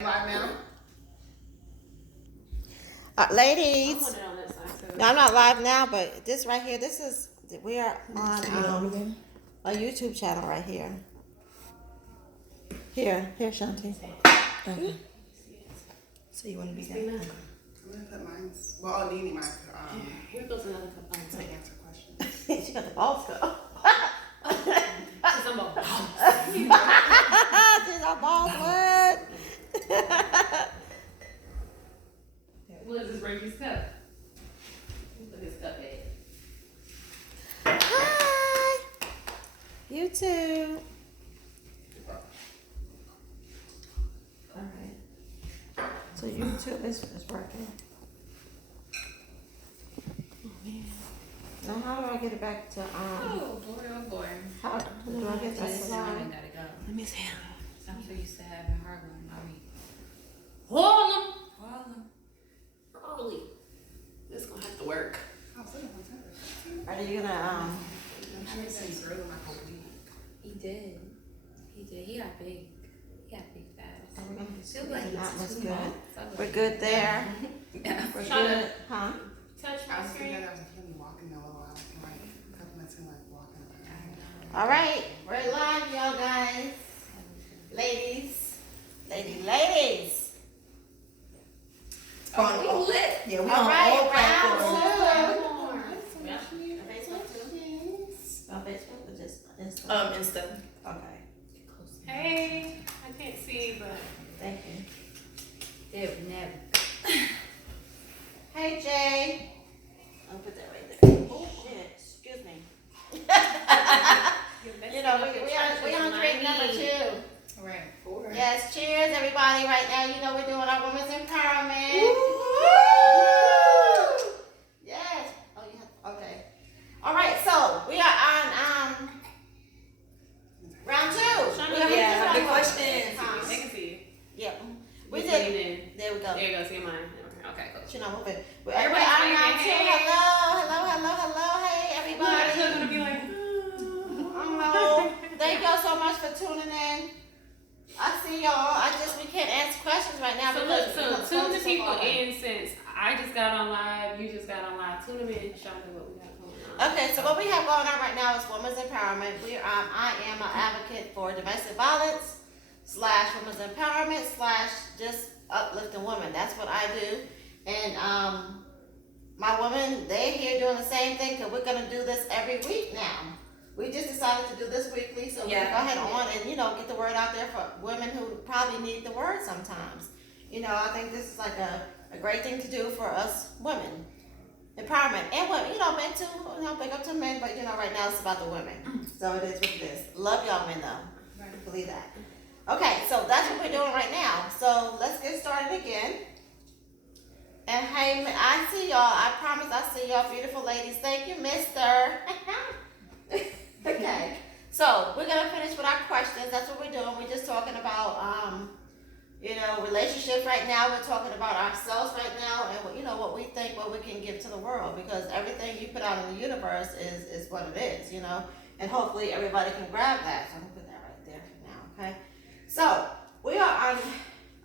Live now? Ladies, put it on that side. So no, I'm not live now, but this right here, we are on a YouTube channel right here. Here, Shanti. Okay. So you want to be see that? now. I'm gonna put mine. Well, oh, Nene might Here goes another cup. to answer questions. She got the balls go. Since I'm a She's a balls what? What is this Reggie's cup? Look at his cup bag. Hi, YouTube. All right. So YouTube is working. Oh man. Now how do I get it back to Oh boy. How do I get that This slide? morning gotta go. Let me see. I'm so used to having Harlem. I mean, Harlem. Harlem. Early. This gonna have to work. I was looking for time. Are you gonna I haven't been grilling my whole week. He did. He got big. He got big fast. Are we gonna be Feel like squeezing that? it's What's too good? much. So We're like- good there. Yeah. We're Shut good, huh? Touch I my was thinking screen. that I was gonna be walking a little while. Like a couple minutes and like walking around. All right, we're live, y'all guys. Ladies. On We all, lit. yeah, we All on right, all round platforms. two. Yeah. Facebook too? On Facebook or just Insta? Insta. Okay, Hey, I can't see, but thank you. They've never. Hey, Jay. I'll put that right there. Oh, shit, excuse me. You know, we on drink number 2. Right. Four. Yes, cheers, everybody. Right now, you know we're doing our women's empowerment. Yes. Oh, yeah. Okay. All right. So we are on round 2. Yeah, the questions. they can see. Yeah. We You did. see it in. There we go. There you go. See mine. Okay, cool. You know, moving. We're Everybody's on waving. round 2. Hey. Hello. Hey, everybody. Look, gonna be like. Hello. Thank y'all so much for tuning in. I see y'all. We can't answer questions right now. So because, look, you know, so the tune phones the are so people far away. in since I just got on live, you just got on live. Tune them in, show them what we got going on. Okay, so what we have going on right now is women's empowerment. I am an advocate for domestic violence / women's empowerment / just uplifting women. That's what I do. And my women, they're here doing the same thing because we're gonna do this every week now. We just decided to do this weekly, so we can go ahead on and get the word out there for women who probably need the word sometimes. I think this is like a great thing to do for us women. Empowerment and women, men too. Big up to men, but right now it's about the women. So it is what it is. Love y'all men though. Right. Believe that. Okay, so that's what we're doing right now. So let's get started again. And hey, I see y'all. I promise I see y'all, beautiful ladies. Thank you, Mister. Okay, so we're gonna finish with our questions. That's what we're doing. We're just talking about, relationships right now. We're talking about ourselves right now, and what we think, what we can give to the world. Because everything you put out in the universe is what it is, And hopefully everybody can grab that. So I'm gonna put that right there for now. Okay. So we are on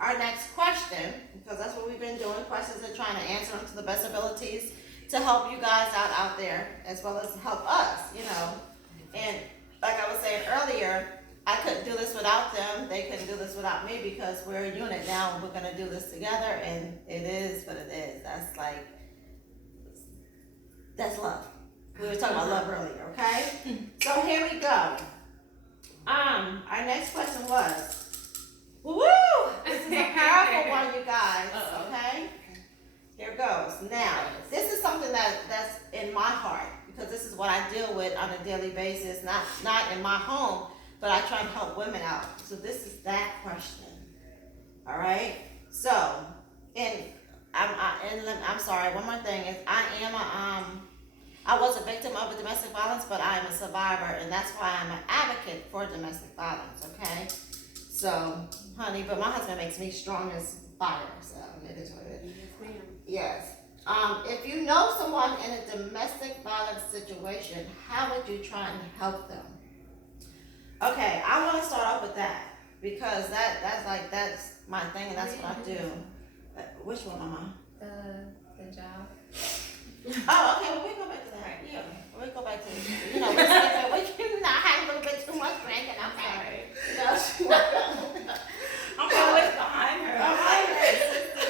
our next question because that's what we've been doing. Questions and trying to answer them to the best abilities to help you guys out there as well as help us, And like I was saying earlier, I couldn't do this without them. They couldn't do this without me because we're a unit now and we're gonna do this together and it is what it is. That's love. We were talking about love earlier, okay? So here we go. Our next question was, woo! This is a powerful one, you guys, okay? Here goes. Now, this is something that's in my heart because this is what I deal with on a daily basis, not in my home, but I try and help women out. So this is that question. All right? So, I'm sorry, one more thing is I was a victim of domestic violence, but I am a survivor, and that's why I'm an advocate for domestic violence, okay? So, honey, but my husband makes me strong as fire, so it is what it is. Yes, ma'am. Yes. If you know someone in a domestic violence situation, how would you try and help them? Okay, I want to start off with that because that's my thing, and that's what I do. Which one, Mama? The job. Oh, okay. Well, we go back to that. Yeah, we go back to we're sleeping. We not had a little bit too much drinking. I'm sorry. I'm always behind her.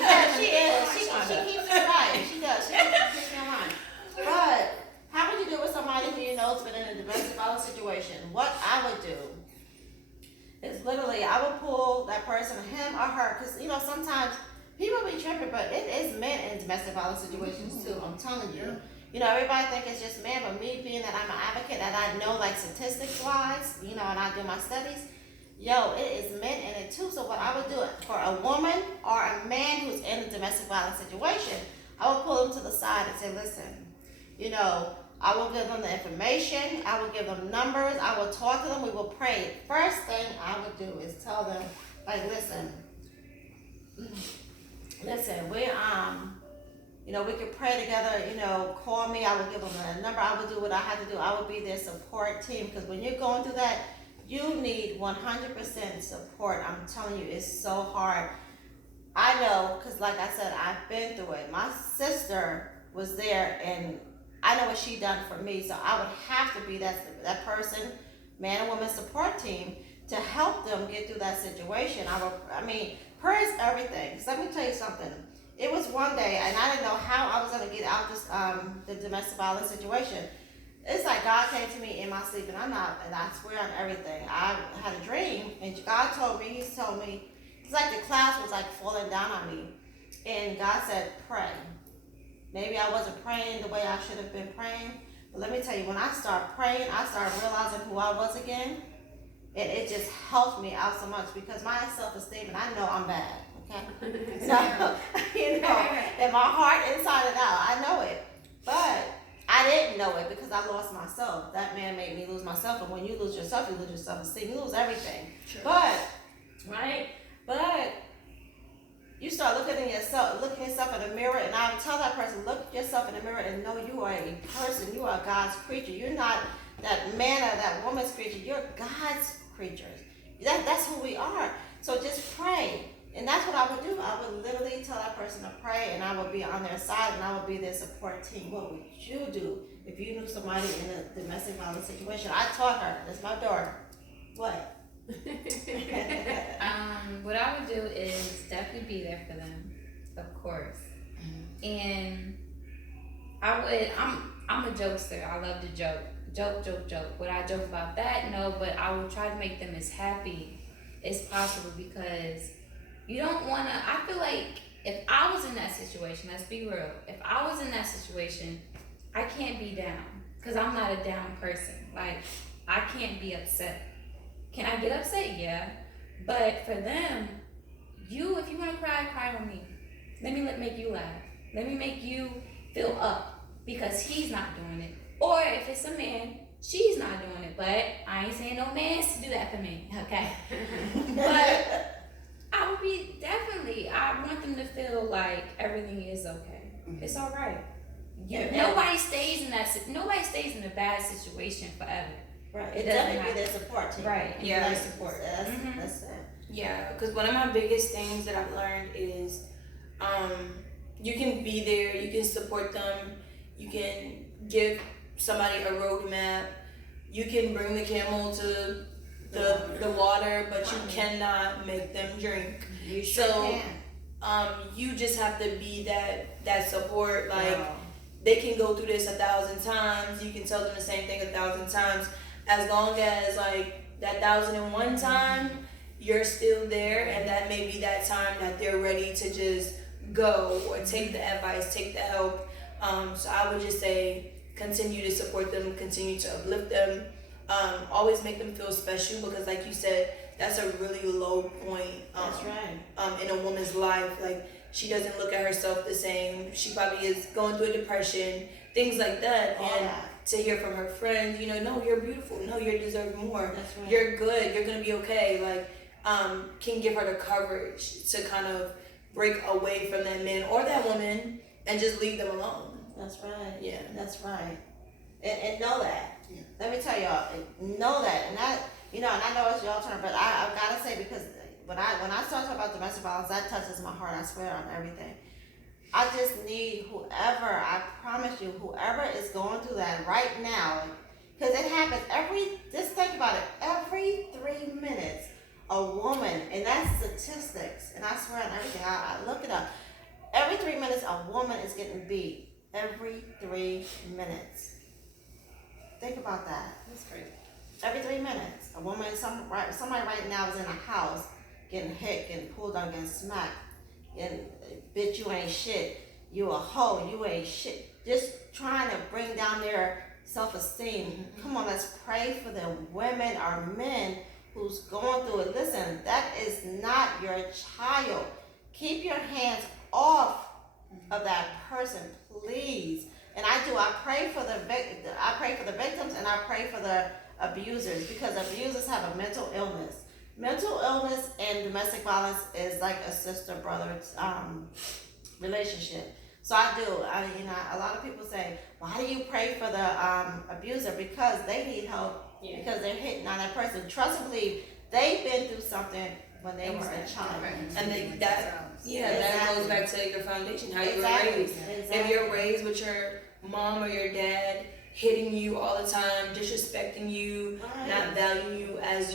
Yeah, she is. She keeps it right. She does. She keeps me in line. But how would you do with somebody who you know's been in a domestic violence situation? What I would do is literally I would pull that person, him or her, because sometimes people be tripping, but it is men in domestic violence situations too. I'm telling you. Everybody think it's just men, but me being that I'm an advocate, that I know like statistics wise, and I do my studies. It is men in it too. So what I would do for a woman or a man who's in a domestic violence situation, I would pull them to the side and say, listen, I will give them the information. I will give them numbers. I will talk to them. We will pray. First thing I would do is tell them, like, listen, we could pray together. Call me. I will give them a number. I would do what I had to do. I would be their support team, because when you're going through that, you need 100% support. I'm telling you, it's so hard. I know, because like I said, I've been through it. My sister was there, and I know what she done for me, so I would have to be that person, man and woman support team, to help them get through that situation. Prayer is everything. So let me tell you something. It was one day, and I didn't know how I was gonna get out this the domestic violence situation. It's like God came to me in my sleep, and I swear on everything. I had a dream, and God told me, it's like the clouds was like falling down on me, and God said, pray. Maybe I wasn't praying the way I should have been praying, but let me tell you, when I started praying, I started realizing who I was again, and it just helped me out so much, because my self-esteem, and I know I'm bad, okay? So, in my heart, inside and out, I know it, but I didn't know it because I lost myself. That man made me lose myself, and when you lose yourself, you lose your self-esteem, you lose everything. Sure. But you start looking yourself in the mirror, and I would tell that person, look yourself in the mirror and know you are a person. You are God's creature. You're not that man or that woman's creature. You're God's creatures. That's who we are. So just pray. And that's what I would do. I would literally tell that person to pray, and I would be on their side, and I would be their support team. What would you do if you knew somebody in a domestic violence situation? I taught her. That's my daughter. What? What I would do is definitely be there for them, of course. And I'm a jokester. I love to joke. Joke. Would I joke about that? No, but I would try to make them as happy as possible, because you don't want to, I feel like if I was in that situation, let's be real, if I was in that situation, I can't be down, because I'm not a down person. Like, I can't be upset. Can I get upset? Yeah. But for them, if you want to cry with me. Let me make you laugh. Let me make you feel up, because he's not doing it. Or if it's a man, she's not doing it. But I ain't saying no man to do that for me, okay? But I would be I want them to feel like everything is okay. Mm-hmm. It's all right. Nobody stays in a bad situation forever. Right. It doesn't be their support team. Right. Yeah. Their support. That's it. Yeah, because one of my biggest things that I've learned is you can be there, you can support them, you can give somebody a roadmap, you can bring the camel to the water, but you cannot make them drink. You sure can. You just have to be that support. Like, they can go through this 1,000 times, you can tell them the same thing 1,000 times, as long as like that 1,001 time you're still there, and that may be that time that they're ready to just go or take the advice, take the help. So I would just say continue to support them, continue to uplift them, always make them feel special, because like you said, that's a really low point. That's right. In a woman's life, like, she doesn't look at herself the same. She probably is going through a depression, things like that. To hear from her friends, no, you're beautiful. No, you deserve more. That's right. You're good. You're gonna be okay. Like, can give her the courage to kind of break away from that man or that woman and just leave them alone. That's right. Yeah. That's right. And know that. Yeah. Let me tell y'all, know that. And that, and I know it's y'all turn, but I've got to say, because when I start talking about domestic violence, that touches my heart. I swear on everything. I just need whoever, I promise you, whoever is going through that right now, because it happens just think about it, every 3 minutes, a woman, and that's statistics, and I swear on everything, I look it up. Every 3 minutes, a woman is getting beat. Every 3 minutes. Think about that. That's crazy. Every 3 minutes, a woman, somebody right now is in a house getting hit, getting pulled on, getting smacked, and bitch, you ain't shit. You a hoe. You ain't shit. Just trying to bring down their self-esteem. Come on, let's pray for the women or men who's going through it. Listen, that is not your child. Keep your hands off of that person, please. And I pray for the victims, and I pray for the abusers, because abusers have a mental illness. Mental illness and domestic violence is like a sister-brother relationship. So I do. A lot of people say, why do you pray for the abuser? Because they need help. Yeah. Because they're hitting on that person. Trust and believe, they've been through something when they were a child. And that goes back to your foundation, how you were raised. Exactly. If you're raised with your mom or your dad hitting you all the time, disrespecting you, Right. not valuing you as